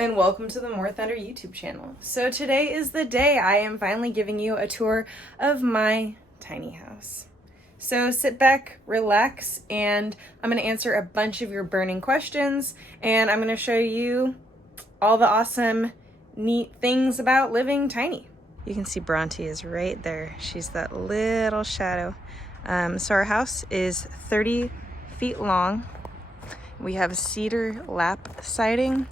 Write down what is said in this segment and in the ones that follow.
and welcome to the More Thunder YouTube channel. So today is the day I am finally giving you a tour of my tiny house. So sit back, relax, and I'm going to answer a bunch of your burning questions, and I'm going to show you all the awesome, neat things about living tiny. You can see Bronte is right there. She's that little shadow. So our house is 30 feet long. We have cedar lap siding,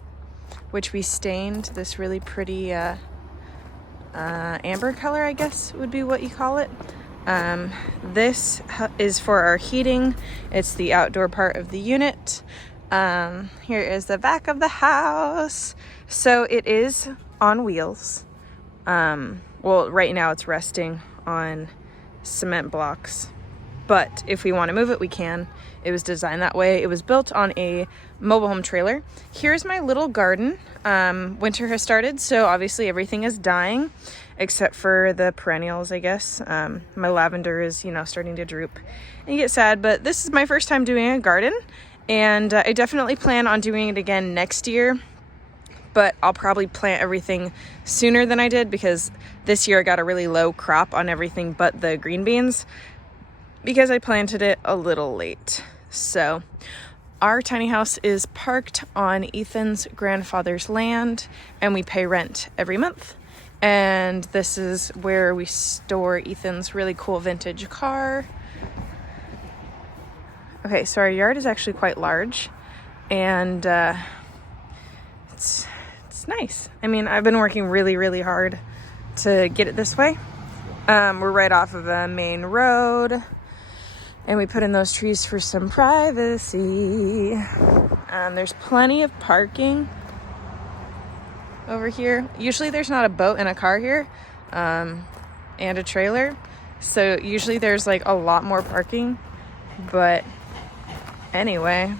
which we stained this really pretty amber color, I guess would be what you call it. This is for our heating. It's the outdoor part of the unit. Here is the back of the house. So it is on wheels. Well, right now it's resting on cement blocks, but if we want to move it, we can. It was designed that way. It was built on a mobile home trailer. Here's my little garden. Winter has started, so obviously everything is dying except for the perennials, I guess. My lavender is, starting to droop and get sad, but this is my first time doing a garden, and I definitely plan on doing it again next year, but I'll probably plant everything sooner than I did because this year I got a really low crop on everything but the green beans because I planted it a little late. So our tiny house is parked on Ethan's grandfather's land, and we pay rent every month. And this is where we store Ethan's really cool vintage car. Okay, so our yard is actually quite large, and it's nice. I mean, I've been working really, really hard to get it this way. We're right off of a main road, and we put in those trees for some privacy. There's plenty of parking over here. Usually there's not a boat and a car here, and a trailer. So usually there's like a lot more parking, but anyway.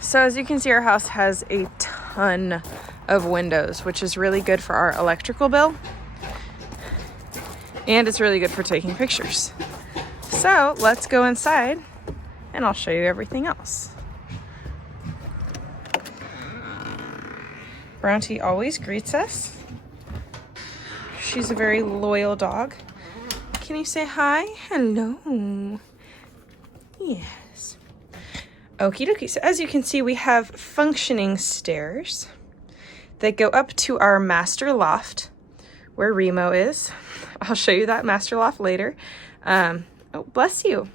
So as you can see, our house has a ton of windows, which is really good for our electrical bill. And it's really good for taking pictures. So let's go inside and I'll show you everything else. Bronte always greets us. She's a very loyal dog. Can you say hi? Hello. Yes. Okie dokie. So as you can see, we have functioning stairs that go up to our master loft where Remo is. I'll show you that master loft later. Oh, bless you.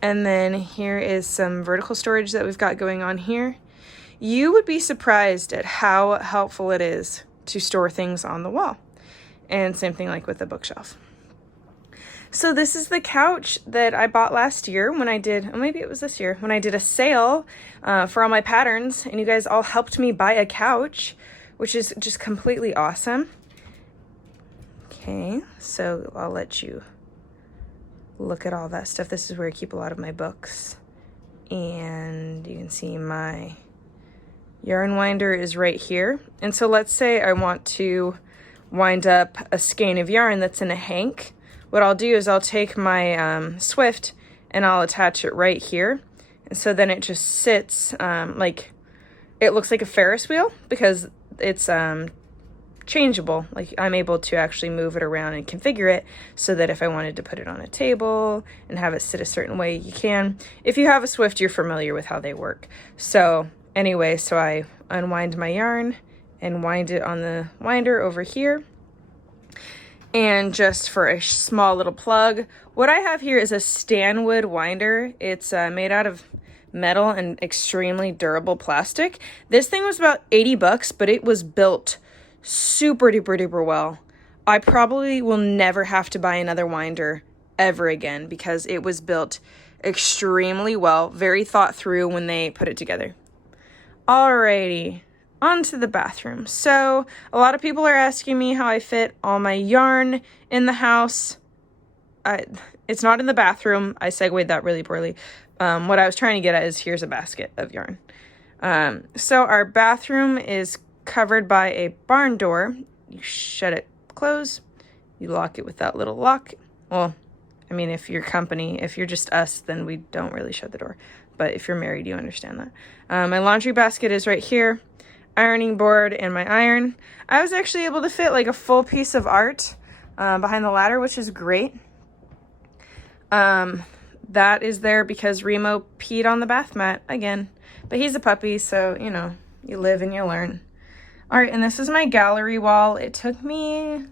And then here is some vertical storage that we've got going on here. You would be surprised at how helpful it is to store things on the wall. And same thing like with the bookshelf. So this is the couch that I bought last year when I did, or maybe it was this year, when I did a sale for all my patterns, and you guys all helped me buy a couch, which is just completely awesome. Okay, so I'll let you look at all that stuff. This is where I keep a lot of my books. And you can see my yarn winder is right here. And so let's say I want to wind up a skein of yarn that's in a hank. What I'll do is I'll take my Swift and I'll attach it right here. And so then it just sits like, it looks like a Ferris wheel because it's changeable. Like I'm able to actually move it around and configure it so that if I wanted to put it on a table and have it sit a certain way, you can. If you have a Swift, you're familiar with how they work. So anyway, so I unwind my yarn and wind it on the winder over here. And just for a small little plug, what I have here is a Stanwood winder. It's made out of metal and extremely durable plastic. This thing was about 80 bucks, but it was built super duper duper well. I probably will never have to buy another winder ever again because it was built extremely well, very thought through when they put it together. Alrighty, on to the bathroom. So a lot of people are asking me how I fit all my yarn in the house. It's not in the bathroom. I segued that really poorly. What I was trying to get at is here's a basket of yarn. So our bathroom is covered by a barn door. You shut it close. You lock it with that little lock. Well, I mean, if you're company, if you're just us, then we don't really shut the door. But if you're married, you understand that. My laundry basket is right here. ironing board and my iron. I was actually able to fit like a full piece of art behind the ladder, which is great. That is there because Remo peed on the bath mat again, but he's a puppy, so you know, you live and you learn. All right, and this is my gallery wall. It took me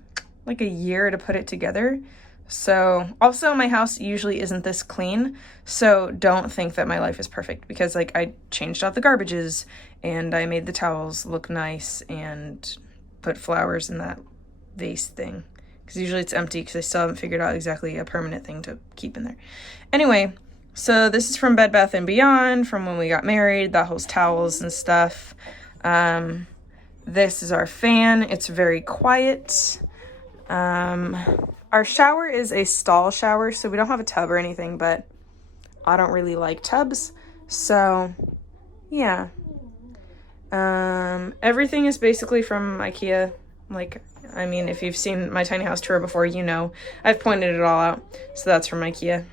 like a year to put it together. So also my house usually isn't this clean, so don't think that my life is perfect, because like I changed out the garbages and I made the towels look nice and put flowers in that vase thing, because usually it's empty because I still haven't figured out exactly a permanent thing to keep in there. Anyway, so this is from Bed Bath & Beyond from when we got married. That holds towels and stuff. This is our fan. It's very quiet. Our shower is a stall shower, so we don't have a tub or anything, but I don't really like tubs, so yeah. Everything is basically from IKEA. Like, I mean, if you've seen my tiny house tour before, you know I've pointed it all out. So that's from IKEA.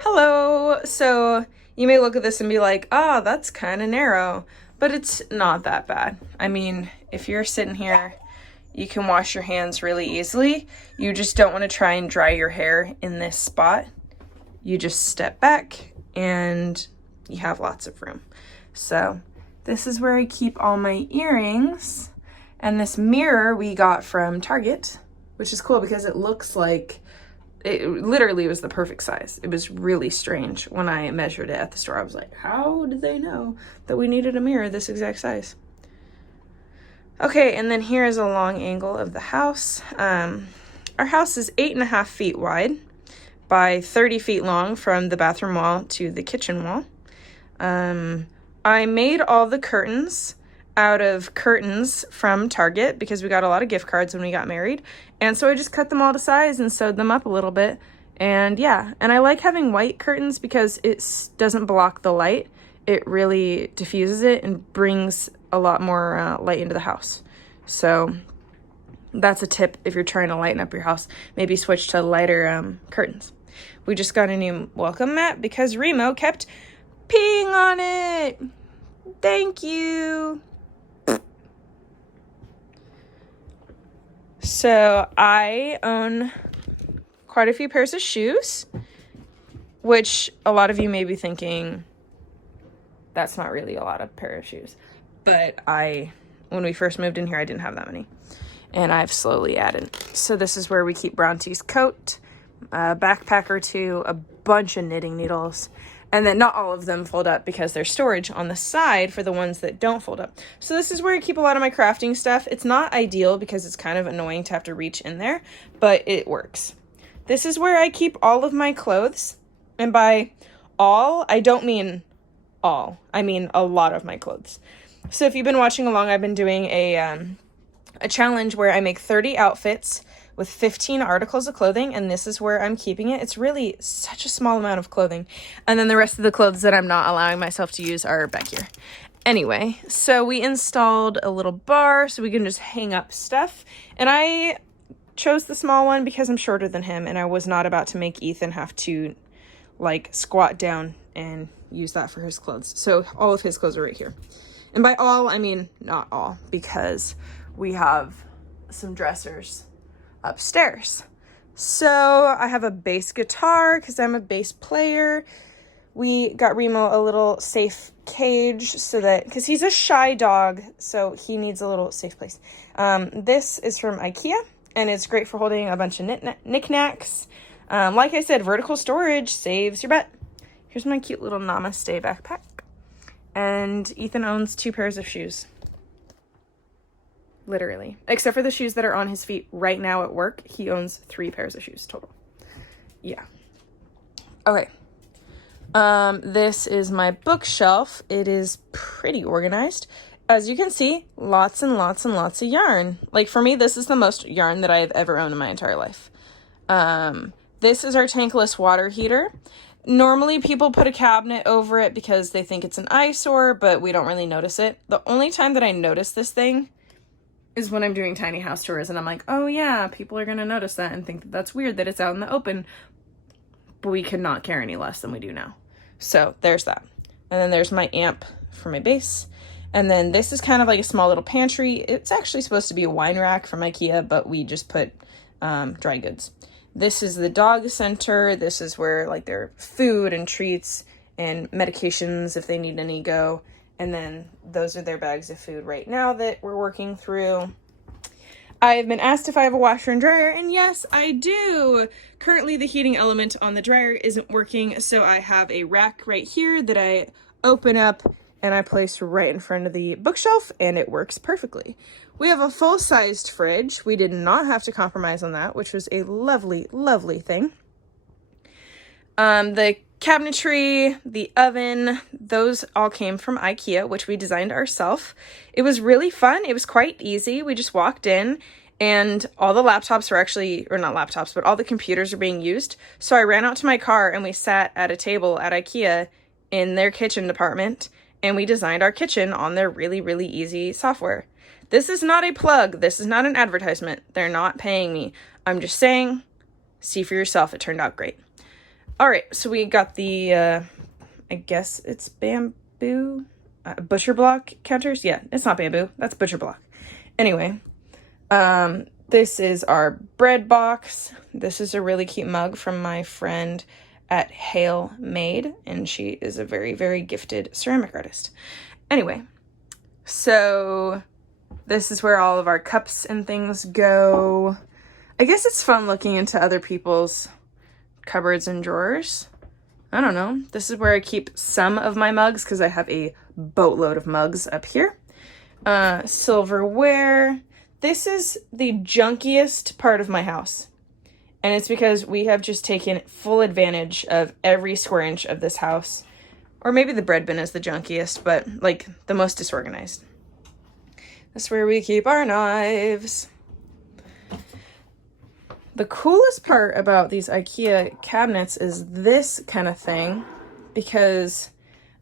Hello. So you may look at this and be like, oh, that's kind of narrow, but it's not that bad. I mean, if you're sitting here, you can wash your hands really easily. You just don't want to try and dry your hair in this spot. You just step back and you have lots of room. So this is where I keep all my earrings. And this mirror we got from Target, which is cool because it looks like, it literally was the perfect size. It was really strange when I measured it at the store. I was like, how did they know that we needed a mirror this exact size? Okay, and then here is a long angle of the house. Our house is 8.5 feet wide by 30 feet long from the bathroom wall to the kitchen wall. I made all the curtains out of curtains from Target because we got a lot of gift cards when we got married. And so I just cut them all to size and sewed them up a little bit. And yeah, and I like having white curtains because it doesn't block the light. It really diffuses it and brings a lot more light into the house. So that's a tip if you're trying to lighten up your house. Maybe switch to lighter curtains. We just got a new welcome mat because Remo kept peeing on it. Thank you. So I own quite a few pairs of shoes, which a lot of you may be thinking, that's not really a lot of pair of shoes. But when we first moved in here, I didn't have that many. And I've slowly added. So this is where we keep Bronte's coat, a backpack or two, a bunch of knitting needles. And then not all of them fold up because there's storage on the side for the ones that don't fold up. So this is where I keep a lot of my crafting stuff. It's not ideal because it's kind of annoying to have to reach in there, but it works. This is where I keep all of my clothes. And by all, I don't mean all. I mean a lot of my clothes. So if you've been watching along, I've been doing a challenge where I make 30 outfits with 15 articles of clothing, and this is where I'm keeping it. It's really such a small amount of clothing. And then the rest of the clothes that I'm not allowing myself to use are back here. Anyway, so we installed a little bar so we can just hang up stuff. And I chose the small one because I'm shorter than him, and I was not about to make Ethan have to like squat down and use that for his clothes. So all of his clothes are right here. And by all, I mean not all, because we have some dressers upstairs. So I have a bass guitar because I'm a bass player. We got Remo a little safe cage so that, because he's a shy dog, so he needs a little safe place. This is from IKEA, and it's great for holding a bunch of knickknacks. Like I said, vertical storage saves your butt. Here's my cute little Namaste backpack. And Ethan owns 2 pairs of shoes. Literally. Except for the shoes that are on his feet right now at work, he owns 3 pairs of shoes total. Yeah. Okay. This is my bookshelf. It is pretty organized. As you can see, lots and lots and lots of yarn. Like for me, this is the most yarn that I have ever owned in my entire life. This is our tankless water heater. Normally people put a cabinet over it because they think it's an eyesore, but we don't really notice it. The only time that I notice this thing is when I'm doing tiny house tours and I'm like, oh yeah, people are going to notice that and think that that's weird that it's out in the open. But we could not care any less than we do now. So there's that. And then there's my amp for my bass. And then this is kind of like a small little pantry. It's actually supposed to be a wine rack from IKEA, but we just put dry goods. This is the dog center. This is where like their food and treats and medications, if they need any, go. And then those are their bags of food right now that we're working through. I've been asked if I have a washer and dryer, and yes, I do. Currently, the heating element on the dryer isn't working, so I have a rack right here that I open up and I place right in front of the bookshelf, and it works perfectly. We have a full-sized fridge. We did not have to compromise on that, which was a lovely, lovely thing. The cabinetry, the oven, those all came from IKEA, which we designed ourselves. It was really fun. It was quite easy. We just walked in and all the laptops were actually, or not laptops, but all the computers are being used. So I ran out to my car and we sat at a table at IKEA in their kitchen department and we designed our kitchen on their really, really easy software. This is not a plug. This is not an advertisement. They're not paying me. I'm just saying, see for yourself. It turned out great. All right, so we got the, I guess it's bamboo, butcher block counters. Yeah, it's not bamboo. That's butcher block. Anyway, this is our bread box. This is a really cute mug from my friend at Hale Made, and she is a very, very gifted ceramic artist. Anyway, so this is where all of our cups and things go. I guess it's fun looking into other people's cupboards and drawers. I don't know. This is where I keep some of my mugs because I have a boatload of mugs up here. Silverware. This is the junkiest part of my house. And it's because we have just taken full advantage of every square inch of this house. Or maybe the bread bin is the junkiest, but like the most disorganized. That's where we keep our knives. The coolest part about these IKEA cabinets is this kind of thing, because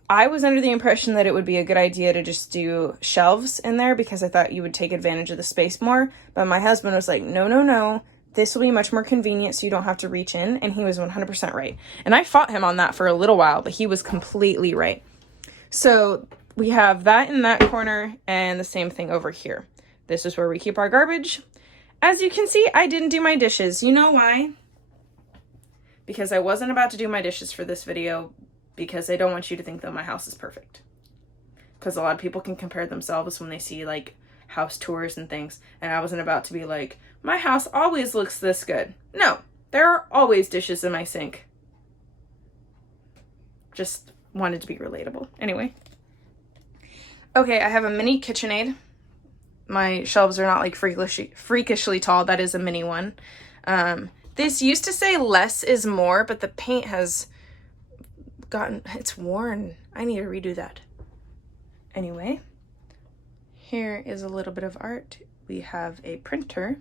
I was under the impression that it would be a good idea to just do shelves in there because I thought you would take advantage of the space more. But my husband was like, no, no, no, this will be much more convenient so you don't have to reach in. And he was 100% right. And I fought him on that for a little while, but he was completely right. So we have that in that corner and the same thing over here. This is where we keep our garbage. As you can see, I didn't do my dishes. You know why? Because I wasn't about to do my dishes for this video because I don't want you to think that my house is perfect. Because a lot of people can compare themselves when they see like house tours and things. And I wasn't about to be like, my house always looks this good. No, there are always dishes in my sink. Just wanted to be relatable. Anyway. Okay, I have a mini KitchenAid. My shelves are not like freakishly tall. That is a mini one. This used to say less is more, but the paint has it's worn. I need to redo that. Anyway, here is a little bit of art. We have a printer.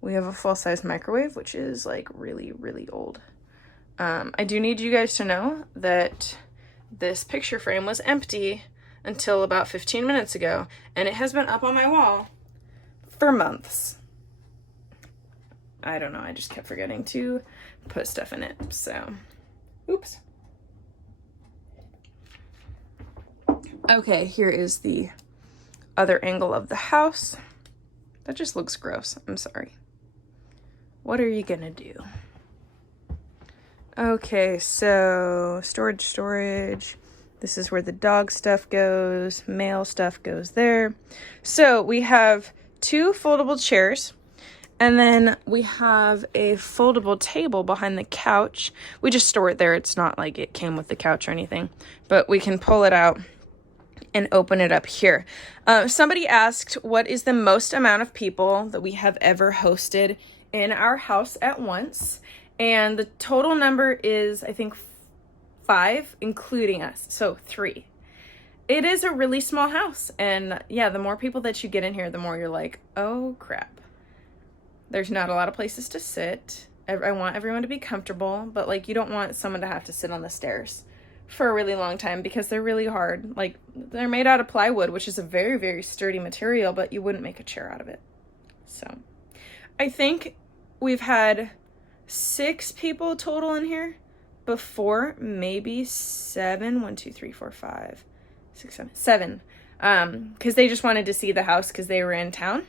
We have a full-size microwave, which is like really, really old. I do need you guys to know that this picture frame was empty until about 15 minutes ago, and it has been up on my wall for months. I don't know, I just kept forgetting to put stuff in it, so, oops. Okay, here is the other angle of the house. That just looks gross, I'm sorry. What are you gonna do? Okay, so storage. This is where the dog stuff goes, mail stuff goes there. So we have 2 foldable chairs, and then we have a foldable table behind the couch. We just store it there. It's not like it came with the couch or anything, but we can pull it out and open it up here. Somebody asked, what is the most amount of people that we have ever hosted in our house at once? And the total number is, I think, 5, including us, so 3. It is a really small house, and yeah, the more people that you get in here, the more you're like, oh crap. There's not a lot of places to sit. I want everyone to be comfortable, but like you don't want someone to have to sit on the stairs for a really long time because they're really hard. Like they're made out of plywood, which is a very, very sturdy material, but you wouldn't make a chair out of it. So I think we've had 6 people total in here before, maybe 7. 1, 2, 3, 4, 5, 6, 7, 7. Because they just wanted to see the house because they were in town.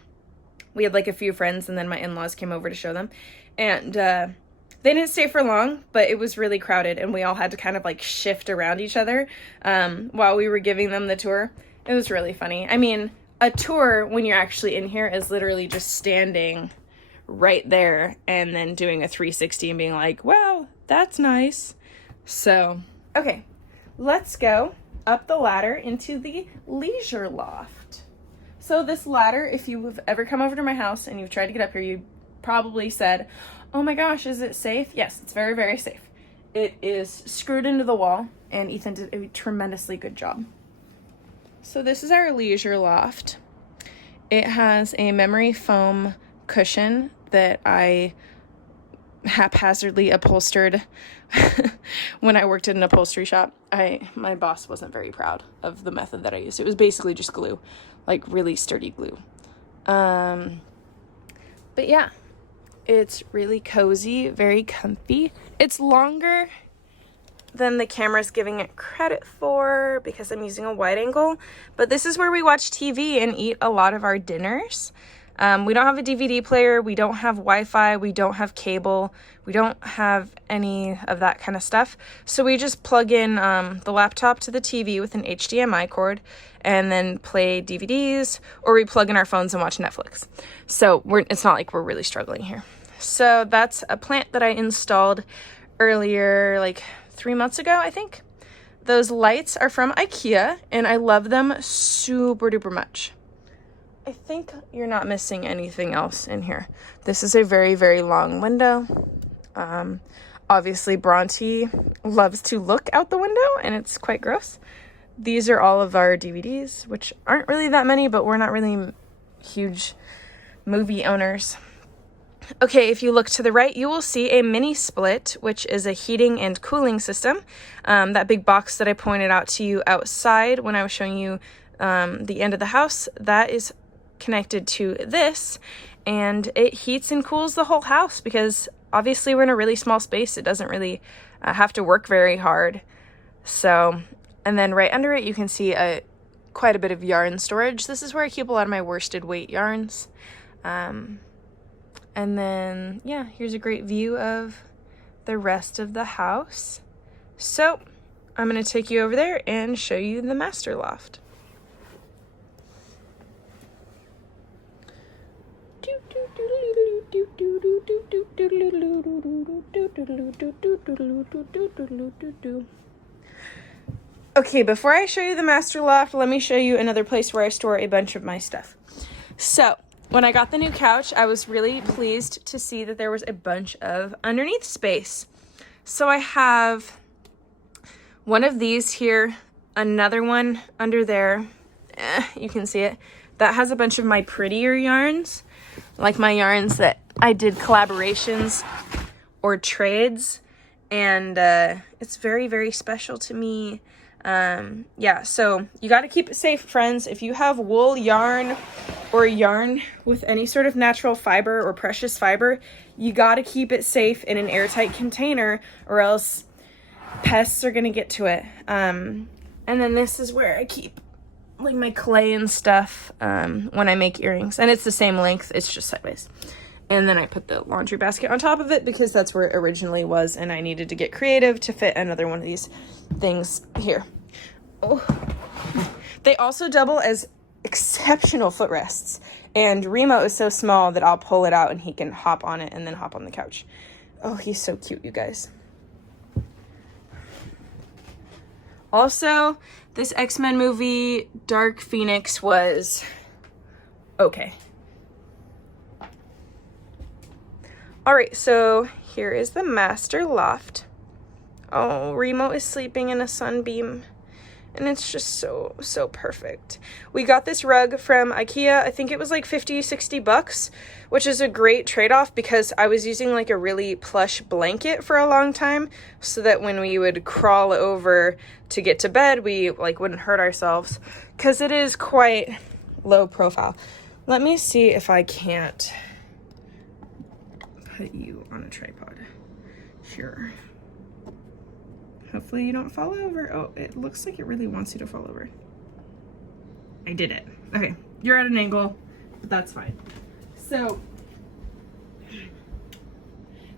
We had like a few friends, and then my in-laws came over to show them. And they didn't stay for long, but it was really crowded, and we all had to kind of like shift around each other while we were giving them the tour. It was really funny. I mean, a tour when you're actually in here is literally just standing right there and then doing a 360 and being like, wow, that's nice. So, okay, let's go up the ladder into the leisure loft. So this ladder, if you've ever come over to my house and you've tried to get up here, you probably said, oh my gosh, is it safe? Yes, it's very, very safe. It is screwed into the wall, and Ethan did a tremendously good job. So this is our leisure loft. It has a memory foam cushion that I haphazardly upholstered when I worked at an upholstery shop. My boss wasn't very proud of the method that I used. It was basically just glue, like really sturdy glue. But yeah, it's really cozy, very comfy. It's longer than the camera's giving it credit for because I'm using a wide angle, but this is where we watch TV and eat a lot of our dinners. We don't have a DVD player, we don't have Wi-Fi, we don't have cable, we don't have any of that kind of stuff. So we just plug in the laptop to the TV with an HDMI cord and then play DVDs, or we plug in our phones and watch Netflix. So it's not like we're really struggling here. So that's a plant that I installed earlier, like 3 months ago, I think. Those lights are from IKEA, and I love them super duper much. I think you're not missing anything else in here. This is a very, very long window. Obviously, Bronte loves to look out the window, and it's quite gross. These are all of our DVDs, which aren't really that many, but we're not really huge movie owners. Okay, if you look to the right, you will see a mini split, which is a heating and cooling system. That big box that I pointed out to you outside when I was showing you the end of the house, that is connected to this, and it heats and cools the whole house because obviously we're in a really small space. It doesn't really have to work very hard. So, and then right under it you can see quite a bit of yarn storage. This is where I keep a lot of my worsted weight yarns. And then yeah, here's a great view of the rest of the house. So I'm going to take you over there and show you the master loft. Okay, before I show you the master loft, let me show you another place where I store a bunch of my stuff. So, when I got the new couch, I was really pleased to see that there was a bunch of underneath space. So I have one of these here, another one under there. You can see it. That has a bunch of my prettier yarns, like my yarns that I did collaborations or trades, and it's very, very special to me. Yeah, so you got to keep it safe, friends. If you have wool yarn or yarn with any sort of natural fiber or precious fiber, you got to keep it safe in an airtight container, or else pests are going to get to it. And then this is where I keep like my clay and stuff when I make earrings, and it's the same length, it's just sideways. And then I put the laundry basket on top of it because that's where it originally was, and I needed to get creative to fit another one of these things here. Oh. They also double as exceptional footrests, and Remo is so small that I'll pull it out and he can hop on it and then hop on the couch. Oh, he's so cute, you guys. Also, this X-Men movie, Dark Phoenix, was okay. Alright, so here is the master loft. Oh, Remo is sleeping in a sunbeam, and it's just so perfect. We got this rug from IKEA. I think it was like 50, 60 bucks, which is a great trade-off because I was using like a really plush blanket for a long time so that when we would crawl over to get to bed, we like wouldn't hurt ourselves because it is quite low profile. Let me see if I can't put you on a tripod. Sure. Hopefully you don't fall over. Oh, it looks like it really wants you to fall over. I did it. Okay, you're at an angle, but that's fine. So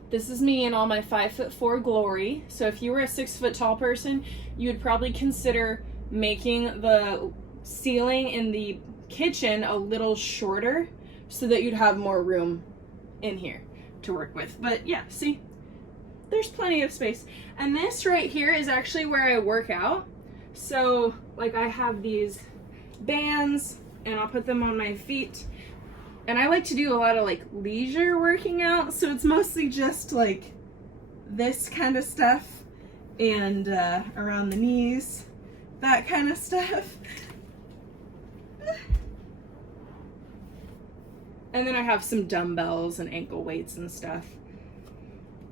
this is me in all my 5'4" glory. So if you were a 6 foot tall person, you would probably consider making the ceiling in the kitchen a little shorter so that you'd have more room in here to work with. But yeah, see, there's plenty of space. And this right here is actually where I work out. So like I have these bands and I'll put them on my feet. And I like to do a lot of like leisure working out. So it's mostly just like this kind of stuff and around the knees, that kind of stuff. And then I have some dumbbells and ankle weights and stuff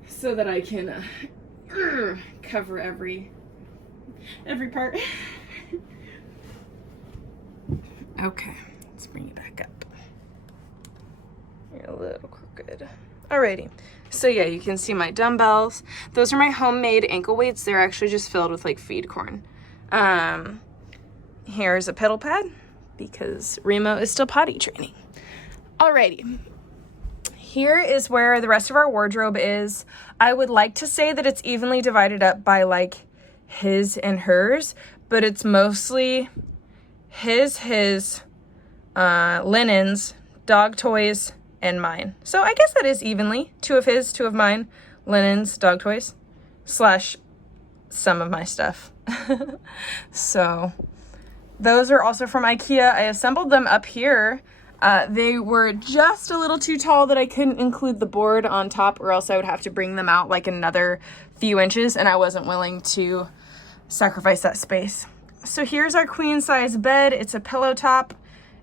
so that I can cover every part. Okay, let's bring you back up. You're a little crooked. Alrighty, so yeah, you can see my dumbbells. Those are my homemade ankle weights. They're actually just filled with like feed corn. Here's a pedal pad because Remo is still potty training. Alrighty, here is where the rest of our wardrobe is. I would like to say that it's evenly divided up by like his and hers, but it's mostly his, linens, dog toys, and mine. So I guess that is evenly. 2 of his, 2 of mine, linens, dog toys, / some of my stuff. So those are also from IKEA. I assembled them up here. They were just a little too tall that I couldn't include the board on top, or else I would have to bring them out like another few inches, and I wasn't willing to sacrifice that space. So here's our queen size bed. It's a pillow top.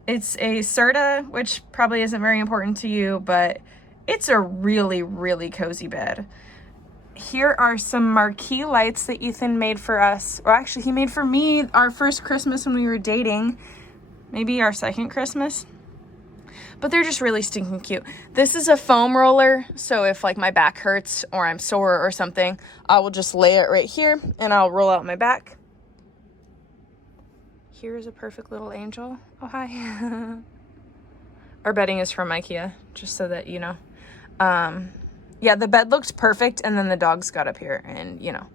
It's a Serta, which probably isn't very important to you, but it's a really, really cozy bed. Here are some marquee lights that Ethan made for us. Or actually, he made for me our first Christmas when we were dating. Maybe our second Christmas. But they're just really stinking cute. This is a foam roller, so if like my back hurts or I'm sore or something, I will just lay it right here and I'll roll out my back. Here's a perfect little angel. Oh, hi. Our bedding is from IKEA, just so that you know. Yeah, the bed looked perfect, and then the dogs got up here, and you know.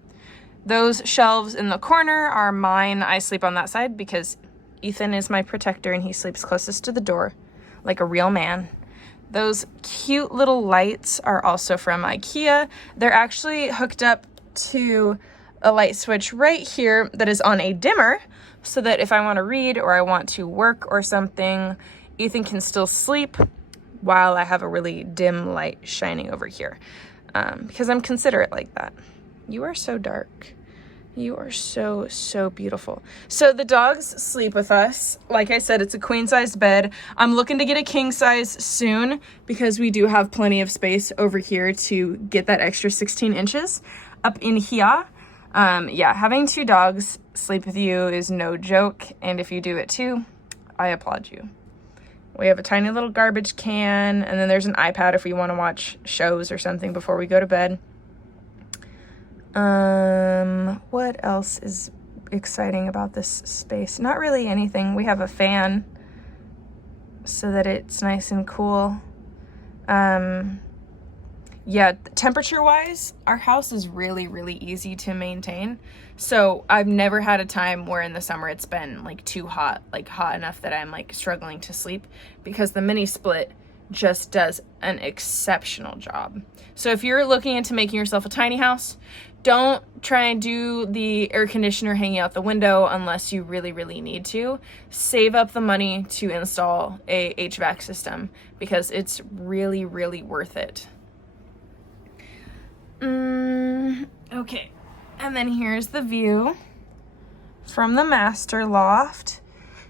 Those shelves in the corner are mine. I sleep on that side because Ethan is my protector, and he sleeps closest to the door, like a real man. Those cute little lights are also from IKEA. They're actually hooked up to a light switch right here that is on a dimmer, so that if I want to read or I want to work or something, Ethan can still sleep while I have a really dim light shining over here, because I'm considerate like that. You are so dark. You are so, so beautiful. So the dogs sleep with us. Like I said, it's a queen-sized bed. I'm looking to get a king size soon because we do have plenty of space over here to get that extra 16 inches up in here. Yeah, having 2 dogs sleep with you is no joke, and if you do it too, I applaud you. We have a tiny little garbage can, and then there's an iPad if we want to watch shows or something before we go to bed. What else is exciting about this space? Not really anything. We have a fan so that it's nice and cool. Yeah, temperature-wise, our house is really, really easy to maintain. So I've never had a time where in the summer it's been like too hot, like hot enough that I'm like struggling to sleep, because the mini split just does an exceptional job. So if you're looking into making yourself a tiny house, don't try and do the air conditioner hanging out the window unless you really, really need to. Save up the money to install a HVAC system because it's really, really worth it. Okay, and then here's the view from the master loft.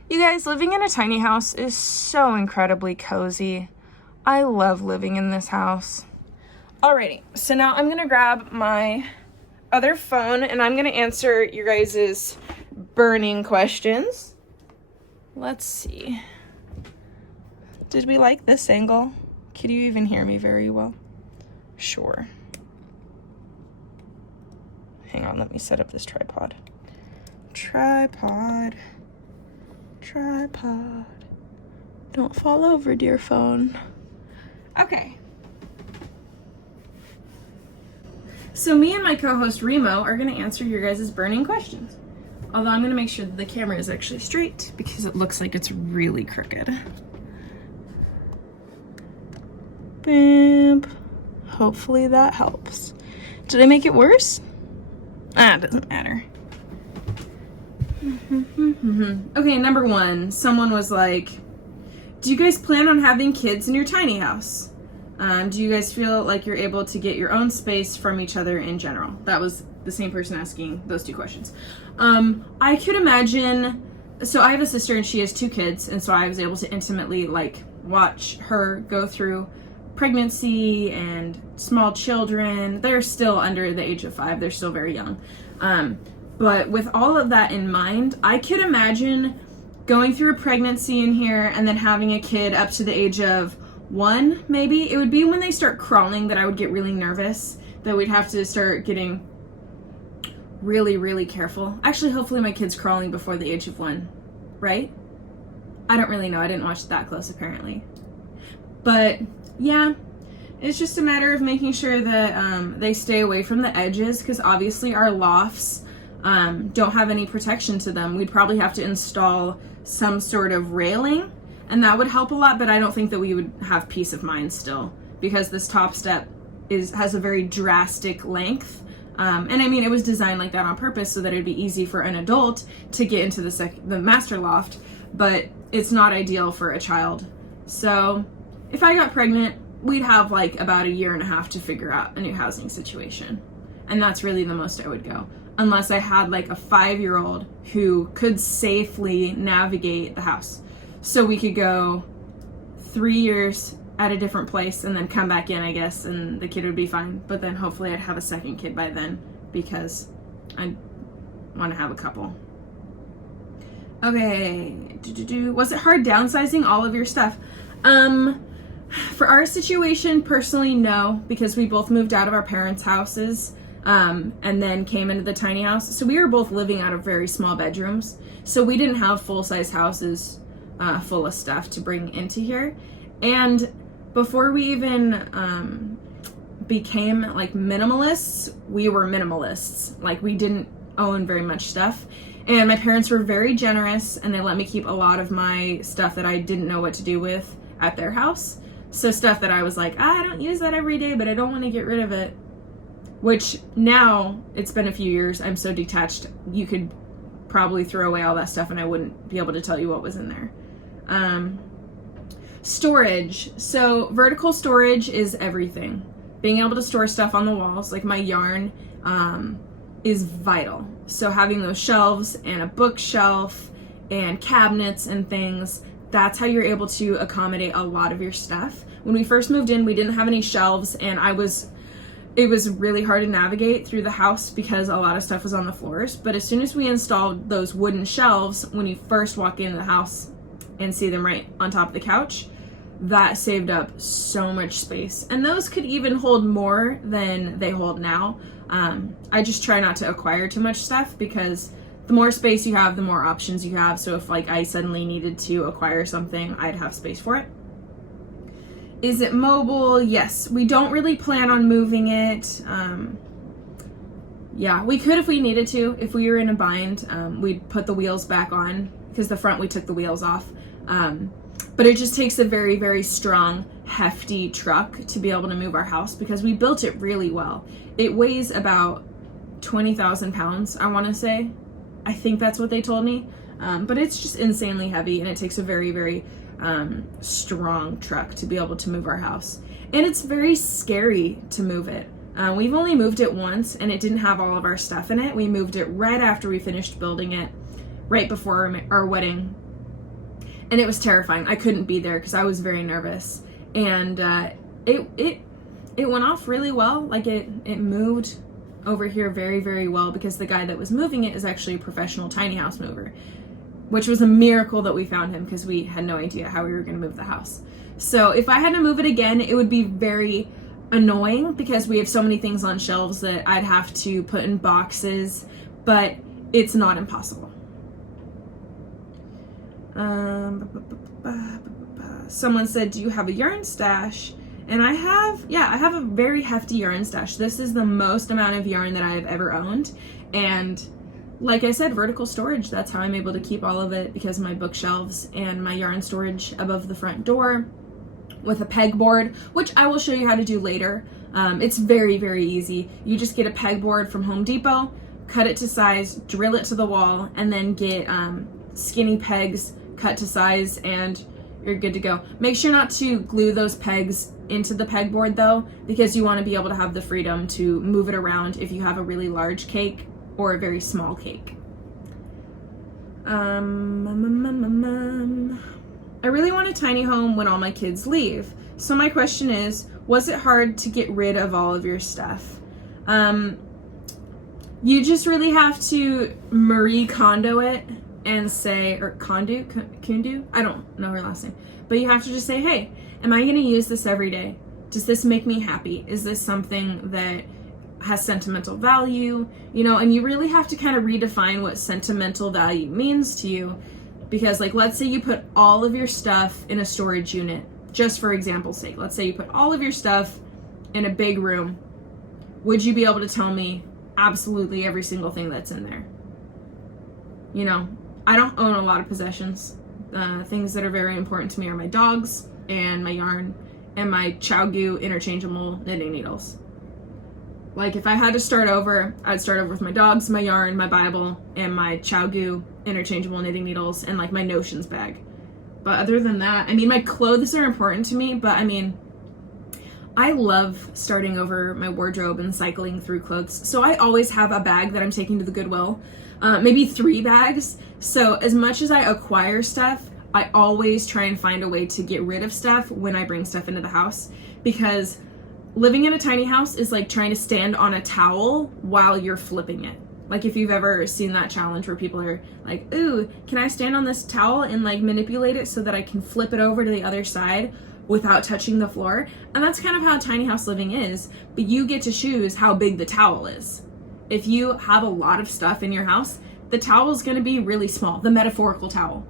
You guys, living in a tiny house is so incredibly cozy. I love living in this house. Alrighty, so now I'm gonna grab my other phone and I'm gonna answer your guys' burning questions. Let's see. Did we like this angle? Can you even hear me very well? Sure. Hang on, let me set up this tripod. Tripod. tripod. Don't fall over, dear phone. Okay. So me and my co-host Remo are going to answer your guys' burning questions. Although I'm going to make sure that the camera is actually straight because it looks like it's really crooked. Bam. Hopefully that helps. Did I make it worse? It doesn't matter. Okay, number one. Someone was like, do you guys plan on having kids in your tiny house? Do you guys feel like you're able to get your own space from each other in general? That was the same person asking those two questions. I could imagine, so I have a sister and she has 2 kids, and so I was able to intimately like watch her go through pregnancy and small children. They're still under the age of 5. They're still very young. But with all of that in mind, I could imagine going through a pregnancy in here and then having a kid up to the age of 1, maybe. It would be when they start crawling that I would get really nervous, that we'd have to start getting really, really careful. Actually, hopefully my kid's crawling before the age of 1, right? I don't really know. I didn't watch it that close, apparently. But yeah, it's just a matter of making sure that they stay away from the edges, because obviously our lofts don't have any protection to them. We'd probably have to install some sort of railing, and that would help a lot, but I don't think that we would have peace of mind still, because this top step has a very drastic length. And I mean, it was designed like that on purpose so that it'd be easy for an adult to get into the master loft, but it's not ideal for a child. So if I got pregnant, we'd have like about 1.5 years to figure out a new housing situation. And that's really the most I would go. Unless I had like a 5-year-old who could safely navigate the house. So we could go 3 years at a different place and then come back in, I guess, and the kid would be fine. But then hopefully I'd have a second kid by then, because I want to have a couple. Okay, was it hard downsizing all of your stuff? For our situation, personally, no, because we both moved out of our parents' houses and then came into the tiny house. So we were both living out of very small bedrooms. So we didn't have full-size houses full of stuff to bring into here. And before we even became like minimalists, we were minimalists. Like, we didn't own very much stuff. And my parents were very generous, and they let me keep a lot of my stuff that I didn't know what to do with at their house. So stuff that I was like, I don't use that every day, but I don't want to get rid of it. Which now, it's been a few years, I'm so detached, you could probably throw away all that stuff and I wouldn't be able to tell you what was in there. Storage. So vertical storage is everything. Being able to store stuff on the walls, like my yarn, is vital. So having those shelves and a bookshelf and cabinets and things, that's how you're able to accommodate a lot of your stuff. When we first moved in, we didn't have any shelves, and it was really hard to navigate through the house because a lot of stuff was on the floors. But as soon as we installed those wooden shelves, when you first walk into the house and see them right on top of the couch, that saved up so much space. And those could even hold more than they hold now. I just try not to acquire too much stuff, because the more space you have, the more options you have. So if like I suddenly needed to acquire something, I'd have space for it. Is it mobile? Yes. We don't really plan on moving it. Yeah, we could if we needed to. If we were in a bind, we'd put the wheels back on, because the front we took the wheels off. But it just takes a very, very strong, hefty truck to be able to move our house, because we built it really well. It weighs about 20,000 pounds, I want to say. I think that's what they told me. But it's just insanely heavy, and it takes a very, very strong truck to be able to move our house. And it's very scary to move it. We've only moved it once, and it didn't have all of our stuff in it. We moved it right after we finished building it, right before our wedding. And it was terrifying. I couldn't be there because I was very nervous. And it went off really well. Like it moved over here very, very well, because the guy that was moving it is actually a professional tiny house mover, which was a miracle that we found him, because we had no idea how we were going to move the house. So if I had to move it again, it would be very annoying, because we have so many things on shelves that I'd have to put in boxes, but it's not impossible. Someone said, do you have a yarn stash? And I have a very hefty yarn stash. This is the most amount of yarn that I have ever owned. And like I said, vertical storage, that's how I'm able to keep all of it, because of my bookshelves and my yarn storage above the front door with a pegboard, which I will show you how to do later. It's very, very easy. You just get a pegboard from Home Depot, cut it to size, drill it to the wall, and then get skinny pegs cut to size, and you're good to go. Make sure not to glue those pegs into the pegboard though, because you want to be able to have the freedom to move it around if you have a really large cake or a very small cake. I really want a tiny home when all my kids leave. So my question is, was it hard to get rid of all of your stuff? You just really have to Marie Kondo it and say, or Kundu? I don't know her last name. But you have to just say, hey, am I gonna use this every day? Does this make me happy? Is this something that has sentimental value? You know, and you really have to kind of redefine what sentimental value means to you. Because like, let's say you put all of your stuff in a storage unit, just for example's sake. Let's say you put all of your stuff in a big room. Would you be able to tell me absolutely every single thing that's in there? You know, I don't own a lot of possessions. Things that are very important to me are my dogs and my yarn and my ChowGoo interchangeable knitting needles. Like if I had to start over, I'd start over with my dogs, my yarn, my Bible, and my ChowGoo interchangeable knitting needles, and like my Notions bag. But other than that, I mean, my clothes are important to me, but I mean, I love starting over my wardrobe and cycling through clothes. So I always have a bag that I'm taking to the Goodwill, maybe 3 bags. So as much as I acquire stuff, I always try and find a way to get rid of stuff when I bring stuff into the house, because living in a tiny house is like trying to stand on a towel while you're flipping it. Like if you've ever seen that challenge where people are like, ooh, can I stand on this towel and like manipulate it so that I can flip it over to the other side without touching the floor? And that's kind of how tiny house living is, but you get to choose how big the towel is. If you have a lot of stuff in your house, the towel is going to be really small, the metaphorical towel.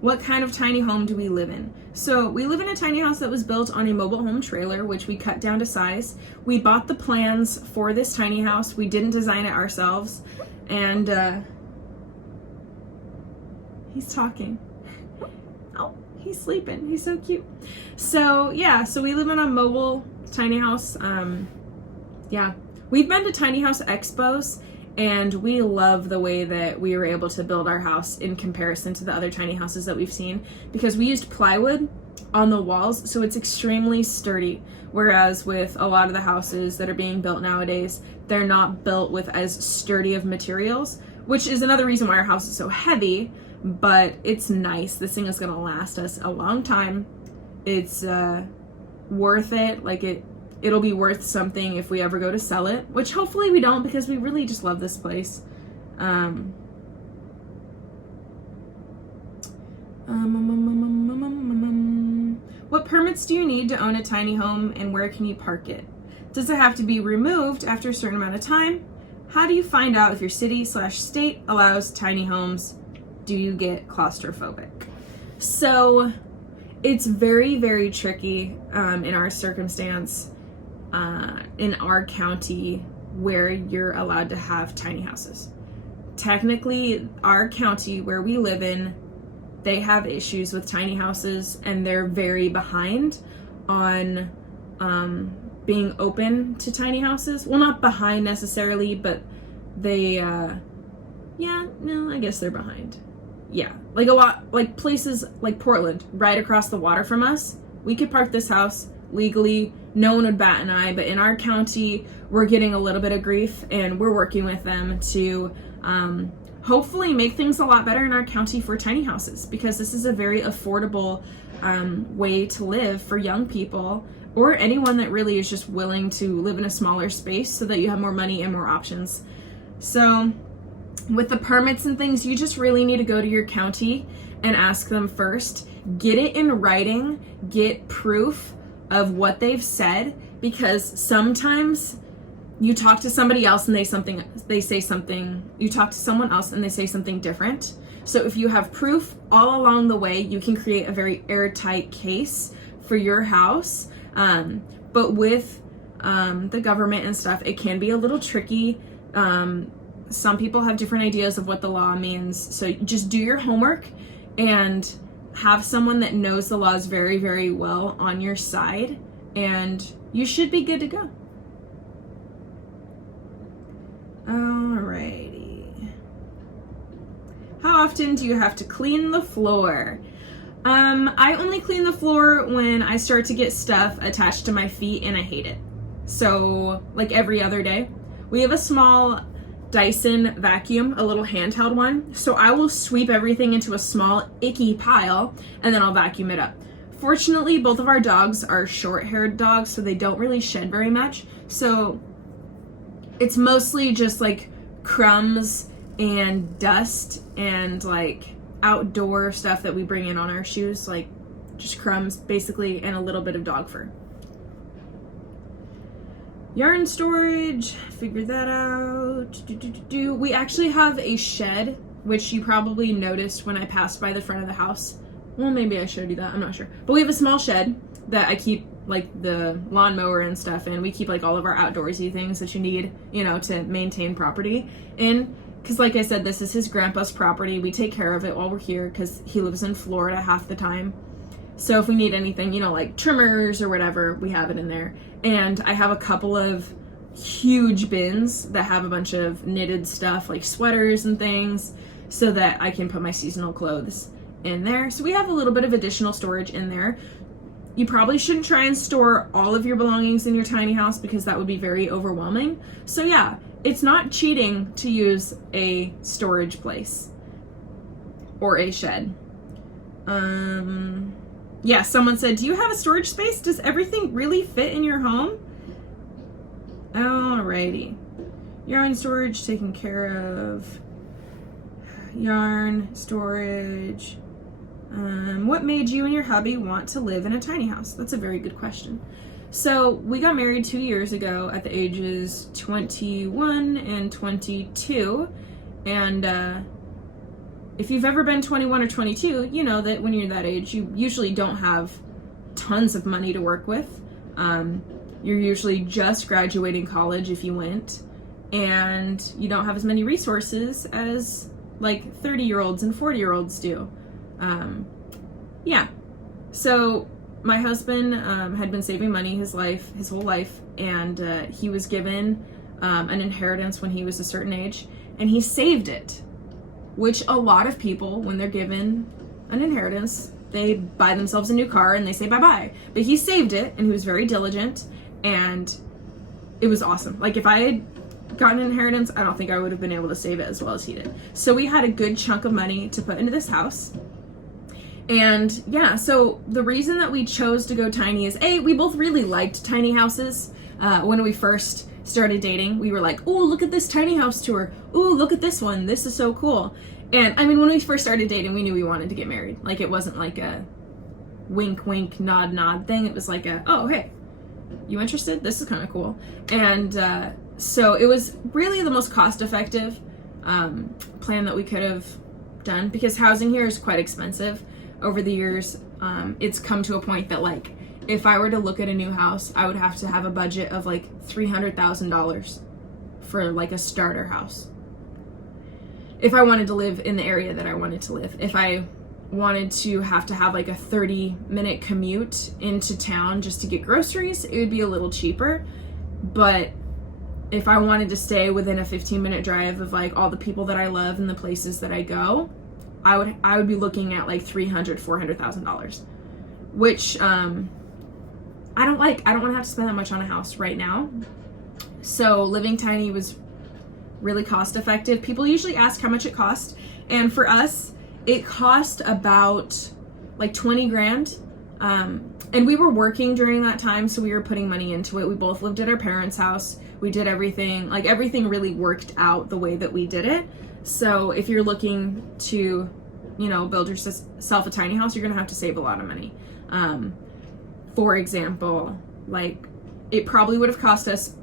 What kind of tiny home do we live in? So we live in a tiny house that was built on a mobile home trailer, which we cut down to size. We bought the plans for this tiny house. We didn't design it ourselves. And he's talking. Oh, he's sleeping. He's so cute. So yeah, so we live in a mobile tiny house. Yeah, we've been to tiny house expos, and we love the way that we were able to build our house in comparison to the other tiny houses that we've seen, because we used plywood on the walls, so it's extremely sturdy. Whereas with a lot of the houses that are being built nowadays, they're not built with as sturdy of materials, which is another reason why our house is so heavy, but it's nice. This thing is gonna last us a long time. It's worth it. Like it'll be worth something if we ever go to sell it, which hopefully we don't, because we really just love this place. What permits do you need to own a tiny home, and where can you park it? Does it have to be removed after a certain amount of time? How do you find out if your city/state allows tiny homes? Do you get claustrophobic? So it's very, very tricky in our circumstance, in our county, where you're allowed to have tiny houses. Technically, our county where we live in, they have issues with tiny houses, and they're very behind on being open to tiny houses. Well, not behind necessarily, but they, I guess they're behind. Yeah, like a lot, like places like Portland, right across the water from us, we could park this house legally, no one would bat an eye, but in our county, we're getting a little bit of grief, and we're working with them to hopefully make things a lot better in our county for tiny houses, because this is a very affordable way to live for young people, or anyone that really is just willing to live in a smaller space so that you have more money and more options. So with the permits and things, you just really need to go to your county and ask them first. Get it in writing, get proof of what they've said, because sometimes you talk to somebody else and they say something, you talk to someone else and they say something different. So if you have proof all along the way, you can create a very airtight case for your house. But with the government and stuff, it can be a little tricky. Some people have different ideas of what the law means. So just do your homework and have someone that knows the laws very, very well on your side, and you should be good to go. Alrighty. How often do you have to clean the floor? I only clean the floor when I start to get stuff attached to my feet and I hate it. So, like every other day. We have a small Dyson vacuum, a little handheld one. So I will sweep everything into a small icky pile and then I'll vacuum it up. Fortunately, both of our dogs are short-haired dogs, so they don't really shed very much. So it's mostly just like crumbs and dust and like outdoor stuff that we bring in on our shoes, like just crumbs basically, and a little bit of dog fur. Yarn storage, figured that out. We actually have a shed, which you probably noticed when I passed by the front of the house. Well, maybe I showed you that, I'm not sure. But we have a small shed that I keep like the lawnmower and stuff in. We keep like all of our outdoorsy things that you need, you know, to maintain property in. Because like I said, this is his grandpa's property. We take care of it while we're here because he lives in Florida half the time. So if we need anything, you know, like trimmers or whatever, we have it in there. And I have a couple of huge bins that have a bunch of knitted stuff like sweaters and things so that I can put my seasonal clothes in there. So we have a little bit of additional storage in there. You probably shouldn't try and store all of your belongings in your tiny house because that would be very overwhelming. So yeah, it's not cheating to use a storage place or a shed. Yeah, someone said, do you have a storage space? Does everything really fit in your home? Alrighty. Yarn storage taken care of. Yarn storage. What made you and your hubby want to live in a tiny house? That's a very good question. So we got married 2 years ago at the ages 21 and 22. And if you've ever been 21 or 22, you know that when you're that age, you usually don't have tons of money to work with. You're usually just graduating college if you went, and you don't have as many resources as like 30-year-olds and 40-year-olds do. Yeah. So my husband had been saving money his whole life, and he was given an inheritance when he was a certain age, and he saved it. Which a lot of people, when they're given an inheritance, they buy themselves a new car and they say bye-bye. But he saved it, and he was very diligent, and it was awesome. Like, if I had gotten an inheritance, I don't think I would have been able to save it as well as he did. So we had a good chunk of money to put into this house. And yeah, so the reason that we chose to go tiny is, A, we both really liked tiny houses. When we first started dating, we were like, oh, look at this tiny house tour. Oh, look at this one. This is so cool. And I mean, when we first started dating, we knew we wanted to get married. Like, it wasn't like a wink, wink, nod, nod thing. It was like a, oh, hey, you interested? This is kind of cool. And so it was really the most cost-effective plan that we could have done, because housing here is quite expensive. Over the years, it's come to a point that, like, if I were to look at a new house, I would have to have a budget of like $300,000 for like a starter house. If I wanted to live in the area that I wanted to live. If I wanted to have like a 30-minute commute into town just to get groceries, it would be a little cheaper. But if I wanted to stay within a 15-minute drive of like all the people that I love and the places that I go, I would be looking at like $400,000, which I don't want to have to spend that much on a house right now. So living tiny was really cost effective. People usually ask how much it cost, and for us it cost about like 20 grand. And we were working during that time, so we were putting money into it. We both lived at our parents' house. We did everything, like everything really worked out the way that we did it. So if you're looking to, you know, build yourself a tiny house, you're gonna have to save a lot of money. For example, like, it probably would have cost us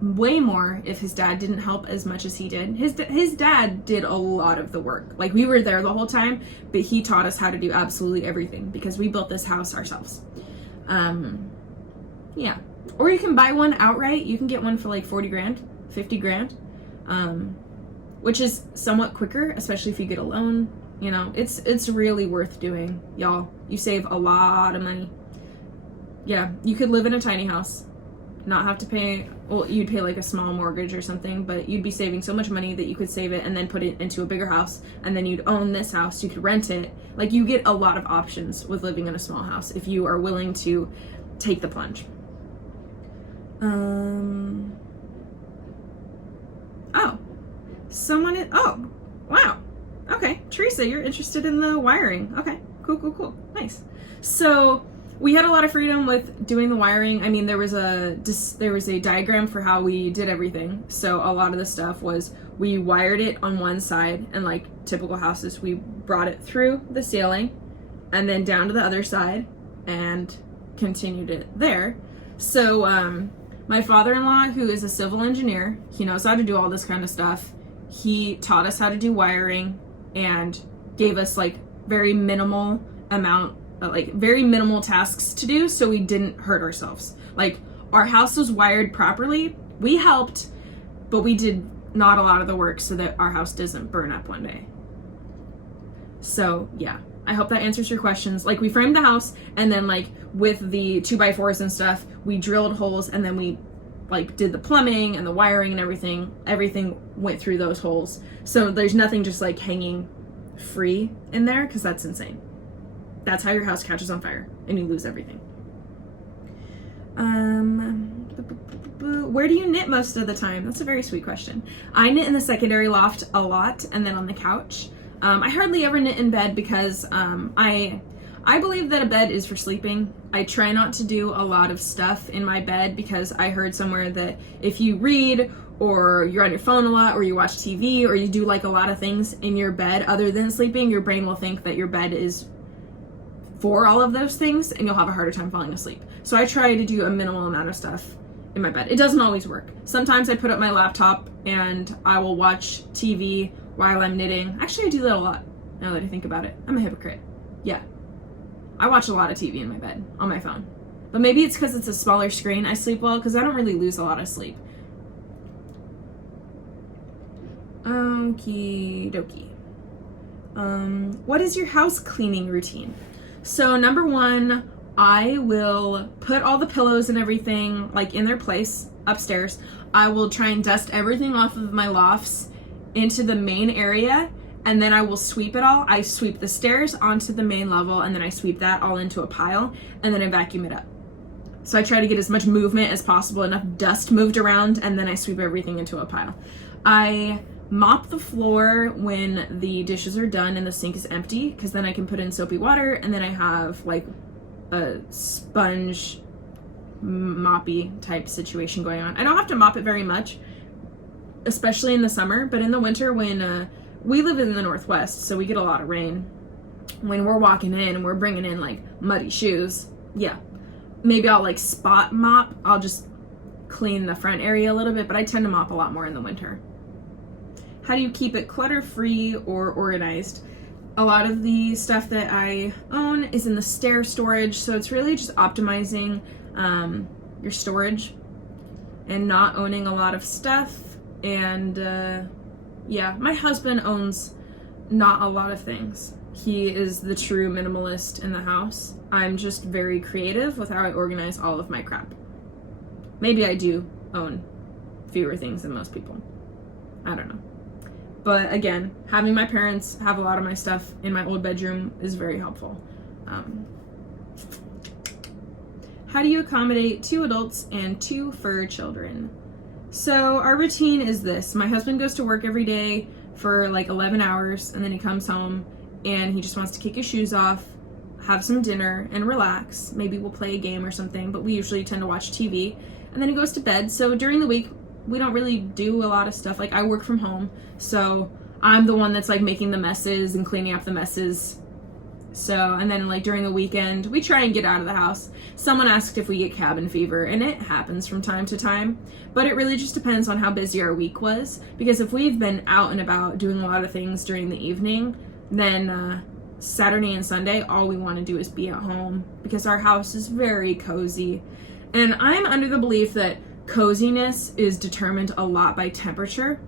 way more if his dad didn't help as much as he did. His dad did a lot of the work. Like, we were there the whole time, but he taught us how to do absolutely everything because we built this house ourselves. Yeah. Or you can buy one outright. You can get one for like 40 grand, 50 grand, which is somewhat quicker, especially if you get a loan. You know, it's really worth doing, y'all. You save a lot of money. Yeah, you could live in a tiny house, not have to pay, well, you'd pay like a small mortgage or something, but you'd be saving so much money that you could save it and then put it into a bigger house, and then you'd own this house, you could rent it. Like, you get a lot of options with living in a small house if you are willing to take the plunge. Oh, wow. Okay, Teresa, you're interested in the wiring. Okay, cool. Nice. So we had a lot of freedom with doing the wiring. I mean, there was a diagram for how we did everything. So a lot of the stuff was we wired it on one side, and like typical houses, we brought it through the ceiling and then down to the other side and continued it there. So my father-in-law, who is a civil engineer, he knows how to do all this kind of stuff. He taught us how to do wiring and gave us like very minimal tasks to do, so we didn't hurt ourselves. Like, our house was wired properly. We helped, but we did not a lot of the work so that our house doesn't burn up one day. So yeah, I hope that answers your questions. Like, we framed the house, and then like with the 2x4s and stuff, we drilled holes, and then we like did the plumbing and the wiring and everything went through those holes. So there's nothing just like hanging free in there, because that's insane. That's how your house catches on fire and you lose everything. Where do you knit most of the time? That's a very sweet question. I knit in the secondary loft a lot, and then on the couch. I hardly ever knit in bed because I believe that a bed is for sleeping. I try not to do a lot of stuff in my bed because I heard somewhere that if you read or you're on your phone a lot or you watch TV or you do like a lot of things in your bed other than sleeping, your brain will think that your bed is for all of those things and you'll have a harder time falling asleep. So I try to do a minimal amount of stuff in my bed. It doesn't always work. Sometimes I put up my laptop and I will watch TV while I'm knitting. Actually, I do that a lot now that I think about it. I'm a hypocrite. Yeah. I watch a lot of TV in my bed on my phone. But maybe it's because it's a smaller screen. I sleep well because I don't really lose a lot of sleep. Okie dokie. What is your house cleaning routine? So number one, I will put all the pillows and everything like in their place upstairs. I will try and dust everything off of my lofts into the main area, and then I will sweep it all. I sweep the stairs onto the main level, and then I sweep that all into a pile, and then I vacuum it up. So I try to get as much movement as possible, enough dust moved around, and then I sweep everything into a pile. I mop the floor when the dishes are done and the sink is empty, because then I can put in soapy water, and then I have like a sponge moppy type situation going on. I don't have to mop it very much, especially in the summer, but in the winter when we live in the Northwest, so we get a lot of rain. When we're walking in and we're bringing in like muddy shoes, yeah, maybe I'll like spot mop. I'll just clean the front area a little bit, but I tend to mop a lot more in the winter. How do you keep it clutter-free or organized? A lot of the stuff that I own is in the stair storage, so it's really just optimizing your storage and not owning a lot of stuff. And yeah, my husband owns not a lot of things. He is the true minimalist in the house. I'm just very creative with how I organize all of my crap. Maybe I do own fewer things than most people. I don't know. But again, having my parents have a lot of my stuff in my old bedroom is very helpful. How do you accommodate 2 adults and 2 fur children? So our routine is this. My husband goes to work every day for like 11 hours, and then he comes home and he just wants to kick his shoes off, have some dinner, and relax. Maybe we'll play a game or something, but we usually tend to watch TV. And then he goes to bed. So during the week, we don't really do a lot of stuff. Like, I work from home, so I'm the one that's like making the messes and cleaning up the messes. So, and then like during the weekend, we try and get out of the house. Someone asked if we get cabin fever, and it happens from time to time, but it really just depends on how busy our week was. Because if we've been out and about doing a lot of things during the evening, then Saturday and Sunday, all we want to do is be at home because our house is very cozy. And I'm under the belief that coziness is determined a lot by temperature.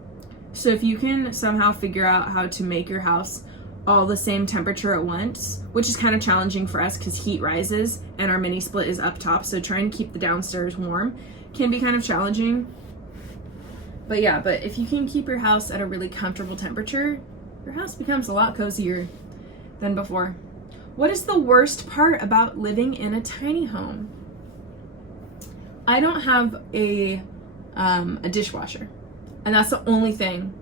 So if you can somehow figure out how to make your house all the same temperature at once, which is kind of challenging for us because heat rises and our mini split is up top, so trying to keep the downstairs warm can be kind of challenging. But yeah, but if you can keep your house at a really comfortable temperature, your house becomes a lot cozier than before. What is the worst part about living in a tiny home? I don't have a dishwasher, and that's the only thing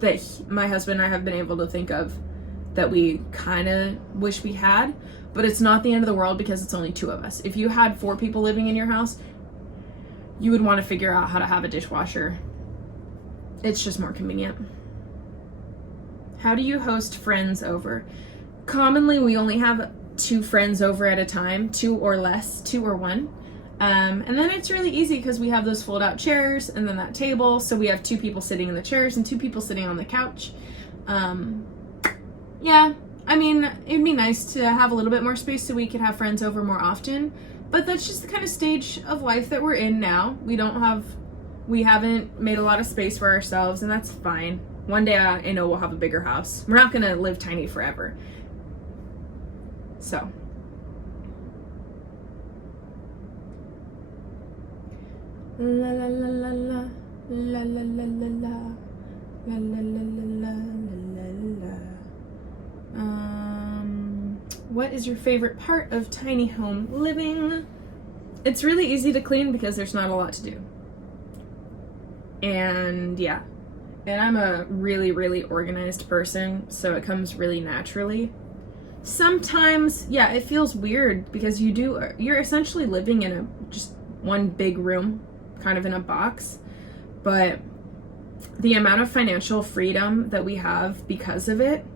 that my husband and I have been able to think of that we kind of wish we had, but it's not the end of the world because it's only 2 of us. If you had 4 people living in your house, you would want to figure out how to have a dishwasher. It's just more convenient. How do you host friends over? Commonly, we only have 2 friends over at a time, 2 or less, 2 or 1. And then it's really easy because we have those fold out chairs and then that table. So we have 2 people sitting in the chairs and 2 people sitting on the couch. Yeah, I mean, it'd be nice to have a little bit more space so we could have friends over more often, but that's just the kind of stage of life that we're in now. We haven't made a lot of space for ourselves, and that's fine. One day I know we'll have a bigger house. We're not gonna live tiny forever. So. La la la la la, la la la la la, la la la la la la la. What is your favorite part of tiny home living? It's really easy to clean because there's not a lot to do. And yeah, and I'm a really, really organized person, so it comes really naturally. Sometimes, yeah, it feels weird because you're essentially living in just one big room, kind of in a box, but the amount of financial freedom that we have because of it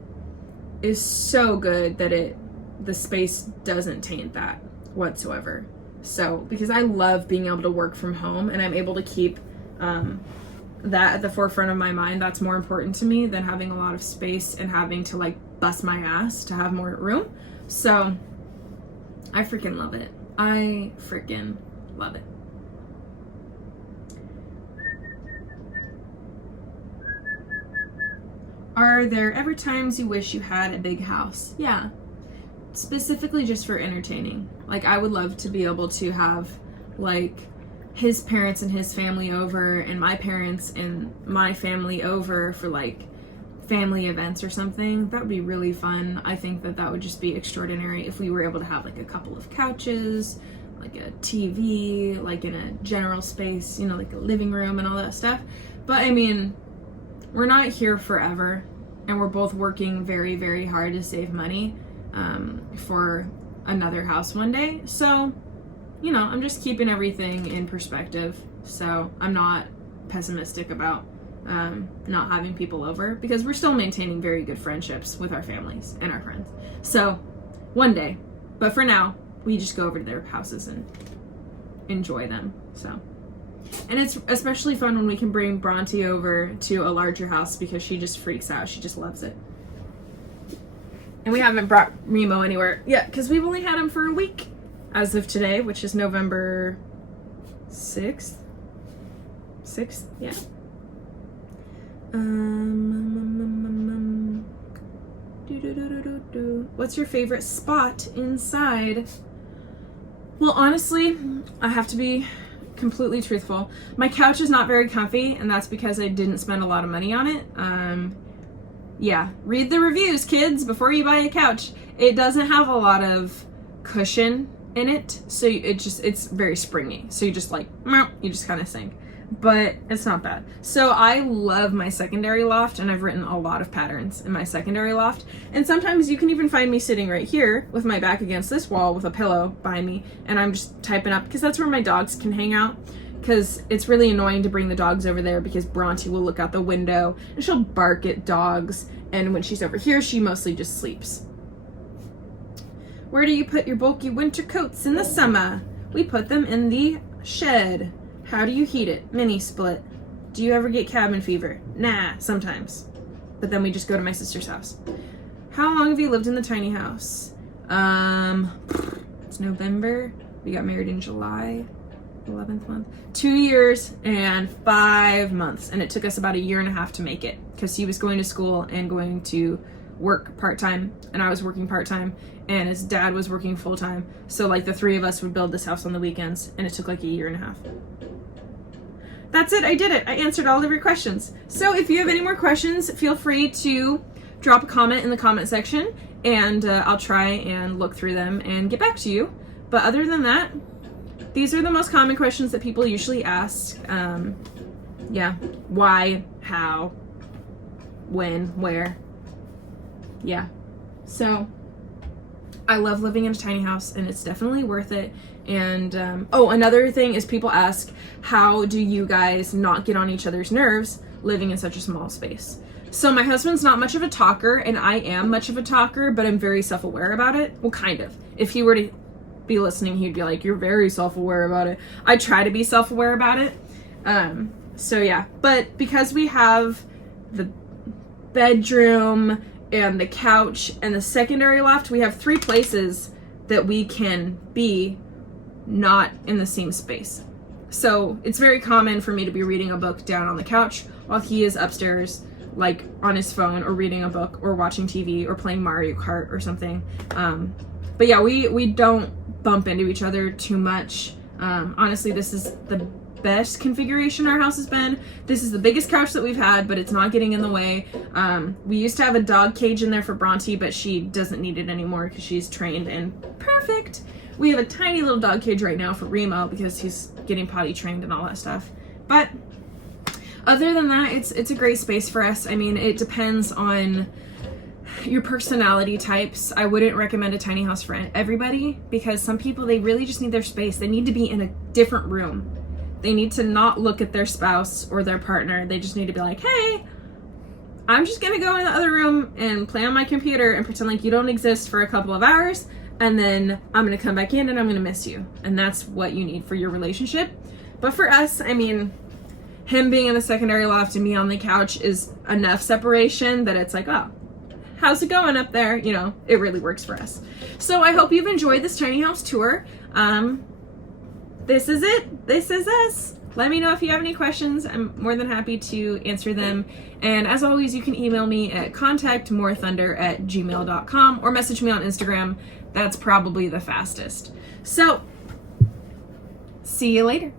is so good that the space doesn't taint that whatsoever. So, because I love being able to work from home and I'm able to keep that at the forefront of my mind, that's more important to me than having a lot of space and having to like bust my ass to have more room. So, I freaking love it. I freaking love it. Are there ever times you wish you had a big house? Yeah. Specifically just for entertaining. Like, I would love to be able to have, like, his parents and his family over and my parents and my family over for, like, family events or something. That would be really fun. I think that would just be extraordinary if we were able to have, like, a couple of couches, like a TV, like in a general space, you know, like a living room and all that stuff. But, I mean, we're not here forever, and we're both working very, very hard to save money for another house one day. So, you know, I'm just keeping everything in perspective. So I'm not pessimistic about not having people over because we're still maintaining very good friendships with our families and our friends. So one day, but for now, we just go over to their houses and enjoy them. So. And it's especially fun when we can bring Bronte over to a larger house because she just freaks out. She just loves it. And we haven't brought Remo anywhere yet because we've only had him for a week as of today, which is November 6th. 6th? Yeah. What's your favorite spot inside? Well, honestly, I have to be completely truthful. My couch is not very comfy, and that's because I didn't spend a lot of money on it. Yeah, read the reviews, kids, before you buy a couch. It doesn't have a lot of cushion in it, so it's very springy. So you just like, you just kind of sink. But it's not bad. So I love my secondary loft, and I've written a lot of patterns in my secondary loft. And sometimes you can even find me sitting right here with my back against this wall with a pillow behind me, and I'm just typing up because that's where my dogs can hang out. Because it's really annoying to bring the dogs over there because Bronte will look out the window and she'll bark at dogs. And when she's over here, she mostly just sleeps. Where do you put your bulky winter coats in the summer? We put them in the shed. How do you heat it? Mini split. Do you ever get cabin fever? Nah, sometimes. But then we just go to my sister's house. How long have you lived in the tiny house? It's November. We got married in July, 11th month. 2 years and 5 months. And it took us about 1.5 years to make it because he was going to school and going to work part-time, and I was working part-time, and his dad was working full-time. So like the three of us would build this house on the weekends, and it took like 1.5 years. That's it. I did it. I answered all of your questions. So if you have any more questions, feel free to drop a comment in the comment section, and I'll try and look through them and get back to you. But other than that, these are the most common questions that people usually ask. Yeah. Why, how, when, where. Yeah. So I love living in a tiny house, and it's definitely worth it. And another thing is people ask, how do you guys not get on each other's nerves living in such a small space? So my husband's not much of a talker, and I am much of a talker, but I'm very self-aware about it. Well, kind of. If he were to be listening, he'd be like, you're very self-aware about it. I try to be self-aware about it. So yeah, but because we have the bedroom and the couch and the secondary loft, we have 3 places that we can be not in the same space. So it's very common for me to be reading a book down on the couch while he is upstairs, like on his phone or reading a book or watching TV or playing Mario Kart or something. But yeah, we don't bump into each other too much. Honestly, this is the best configuration our house has been. This is the biggest couch that we've had, but it's not getting in the way. We used to have a dog cage in there for Bronte, but she doesn't need it anymore because she's trained and perfect. We have a tiny little dog cage right now for Remo because he's getting potty trained and all that stuff. But other than that, it's a great space for us. I mean, it depends on your personality types. I wouldn't recommend a tiny house for everybody because some people, they really just need their space. They need to be in a different room. They need to not look at their spouse or their partner. They just need to be like, hey, I'm just gonna go in the other room and play on my computer and pretend like you don't exist for a couple of hours, and then I'm gonna come back in and I'm gonna miss you. And that's what you need for your relationship. But for us, I mean, him being in the secondary loft and me on the couch is enough separation that it's like, oh, how's it going up there? You know, it really works for us. So I hope you've enjoyed this tiny house tour. This is it. This is us. Let me know if you have any questions. I'm more than happy to answer them. And as always, you can email me at contactmorethunder@gmail.com or message me on Instagram. That's probably the fastest. So, see you later.